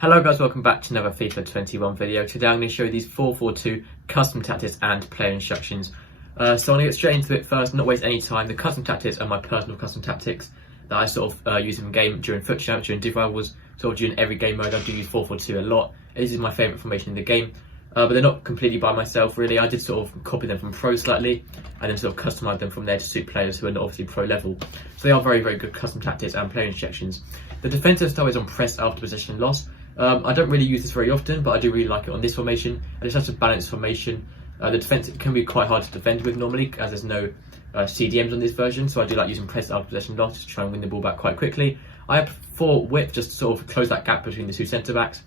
Hello guys, welcome back to another FIFA 21 video. Today I'm going to show you these 4-4-2 custom tactics and player instructions. So I'm going to get straight into it first, not waste any time. The custom tactics are my personal custom tactics that I sort of use in game during FUT Champ, during Div Rivals, sort of during every game mode. I do use 4-4-2 a lot. This is my favourite formation in the game, but they're not completely by myself really. I did sort of copy them from pro slightly and then sort of customise them from there to suit players who are not obviously pro level. So they are very, very good custom tactics and player instructions. The defensive style is on press after possession loss. I don't really use this very often, but I do really like it on this formation, and it's such a balanced formation. The defense can be quite hard to defend with normally, as there's no CDMs on this version, so I do like using press after possession loss to try and win the ball back quite quickly. I have 4 width just to sort of close that gap between the two centre backs,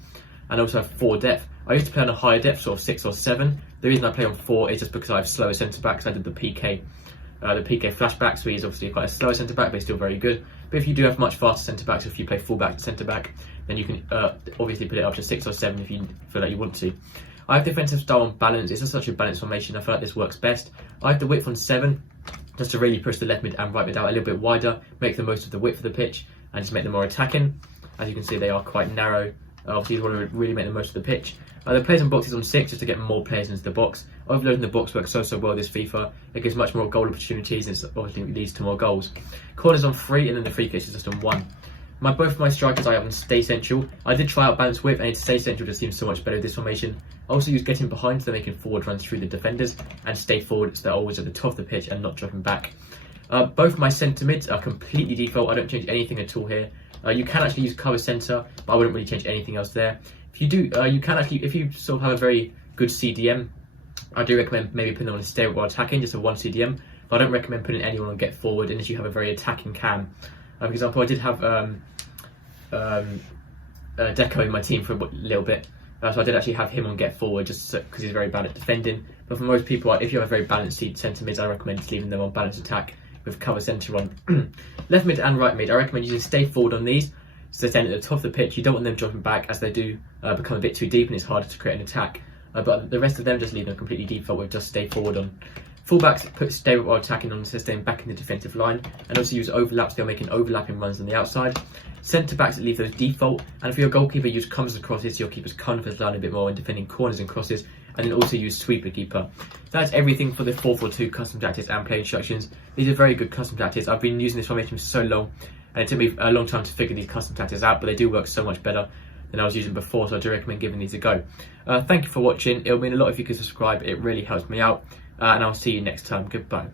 and also have 4 depth. I used to play on a higher depth, sort of 6 or 7. The reason I play on 4 is just because I have slower centre backs. I did the PK flashback, so he's obviously quite a slower centre back, but he's still very good. But if you do have much faster centre backs, if you play full back to centre back, then you can obviously put it up to 6 or 7 if you feel like you want to. I have defensive style on balance. It's just such a balanced formation. I feel like this works best. I have the width on 7, just to really push the left mid and right mid out a little bit wider, make the most of the width of the pitch, and just make them more attacking. As you can see, they are quite narrow. Obviously, you want to really make the most of the pitch. The players and boxes on 6 just to get more players into the box. Overloading the box works so well this FIFA. It gives much more goal opportunities and it obviously leads to more goals. Corners on 3 and then the free kicks is just on 1. Both of my strikers I have on stay central. I did try out balance width, and stay central just seems so much better with this formation. I also use getting behind, so they're making forward runs through the defenders, and stay forward, so they're always at the top of the pitch and not dropping back. Both of my centre mids are completely default. I don't change anything at all here. You can actually use cover centre, but I wouldn't really change anything else there. If you do, you can actually, if you sort of have a very good CDM, I do recommend maybe putting them on a stay while attacking, just a 1 CDM. But I don't recommend putting anyone on get forward unless you have a very attacking cam. For example, I did have Deco in my team for a little bit, so I did actually have him on get forward just because he's very bad at defending. But for most people, if you have a very balanced centre mids, I recommend just leaving them on balanced attack with cover centre on. Left mid and right mid, I recommend using stay forward on these, so they're at the top of the pitch. You don't want them dropping back, as they do become a bit too deep and it's harder to create an attack. But the rest of them just leave them completely default with just stay forward on. Fullbacks put stay while attacking on, so staying back in the defensive line, and also use overlaps. They're making overlapping runs on the outside. Centre backs leave those default, and for your goalkeeper, use comes and crosses, so your keeper's comfort line a bit more in defending corners and crosses, and then also use sweeper keeper. That's everything for the 4-4-2 custom tactics and play instructions. These are very good custom tactics. I've been using this formation for so long, and it took me a long time to figure these custom tactics out, but they do work so much better than I was using before, so I do recommend giving these a go. Thank you for watching. It'll mean a lot if you could subscribe. It really helps me out, and I'll see you next time. Goodbye.